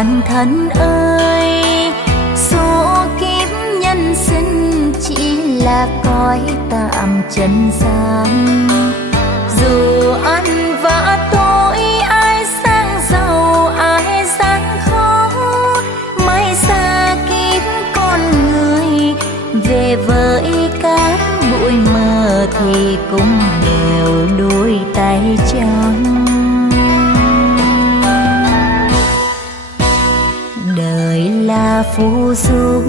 bản thân ơi, số kiếp nhân sinh chỉ là cõi tạm trần gian. Dù ăn vã tối, ai sang giàu ai gian khó, mai xa kiếp con người về với cát bụi mờ thì cũng đều đôi tay trắng. Đời là phù du,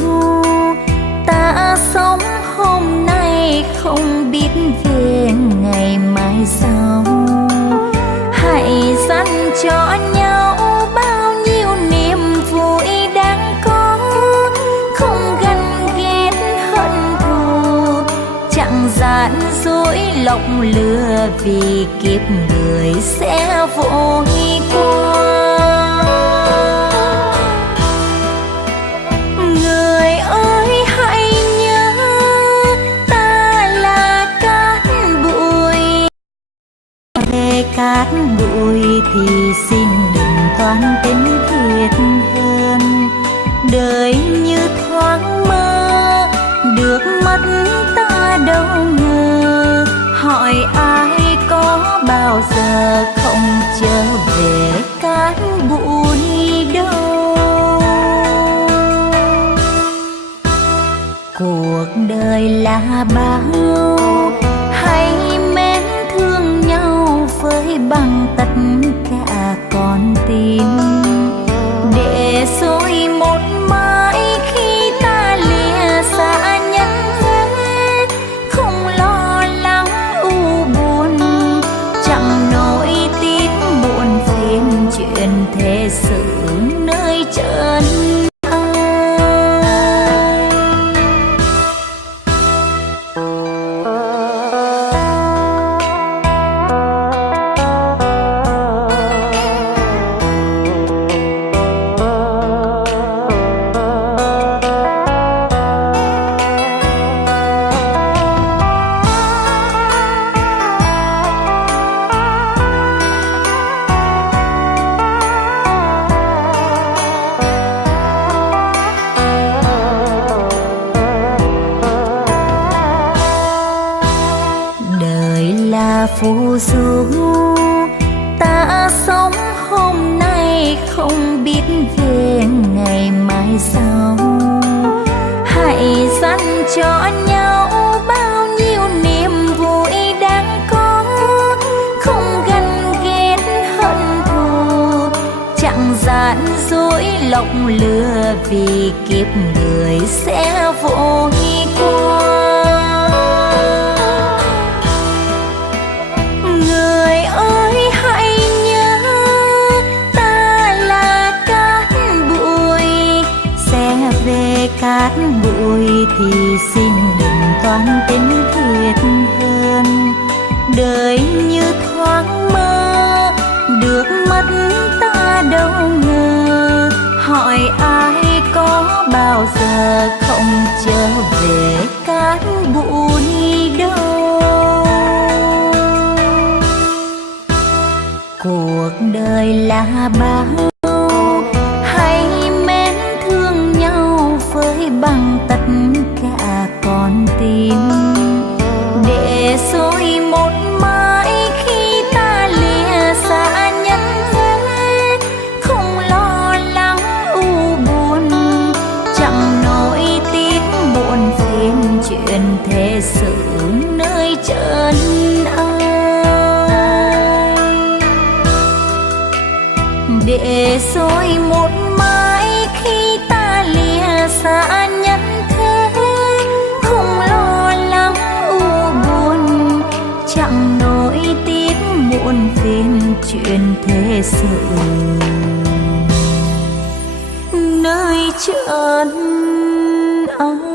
ta sống hôm nay không biết về ngày mai sau. Hãy dành cho nhau bao nhiêu niềm vui đáng có, không ganh ghét hận thù, chẳng gian dối lọc lừa, vì kiếp người sẽ vội qua. Người ơi hãy nhớ, ta là cát bụi, về cát bụi thì xin đừng toan tính thiệt hơn. Đời như thoáng mơ, được mất ta đâu ngờ, hỏi ai có bao giờ không trở về cát bụi đâu. Cuộc đời là bao, hãy mến thương nhau với bằng tất cả con tim, để rồi một mai khi ta lìa xa nhân thế, không lo lắng u buồn, chẳng nỗi tiếc muộn phiền chuyện thế sự nơi chân. Phù du, ta sống hôm nay không biết về ngày mai sau. Hãy dành cho nhau bao nhiêu niềm vui đáng có, không ganh ghét hận thù, chẳng gian dối lọc lừa, vì kiếp người sẽ vội qua. Người ơi hãy nhớ, ta là cát bụi, sẽ về cát bụi thì xin đừng toan tính thiệt hơn. Đời như thoáng mơ, được mất ta đâu ngờ, hỏi ai có bao giờ không trở về cát bụi đâu. Cuộc đời là bao, hãy mến thương nhau với bằng tất cả con tim, để rồi một mai khi ta lìa xa nhân thế, không lo lắng u buồn, chẳng nỗi tiếc muộn phiền chuyện thế sự nơi chân ai. Để rồi một mai khi ta lìa xa nhân thế, không lo lắng u buồn, chẳng nỗi tiếc muộn phiền chuyện thế sự nơi chân ai.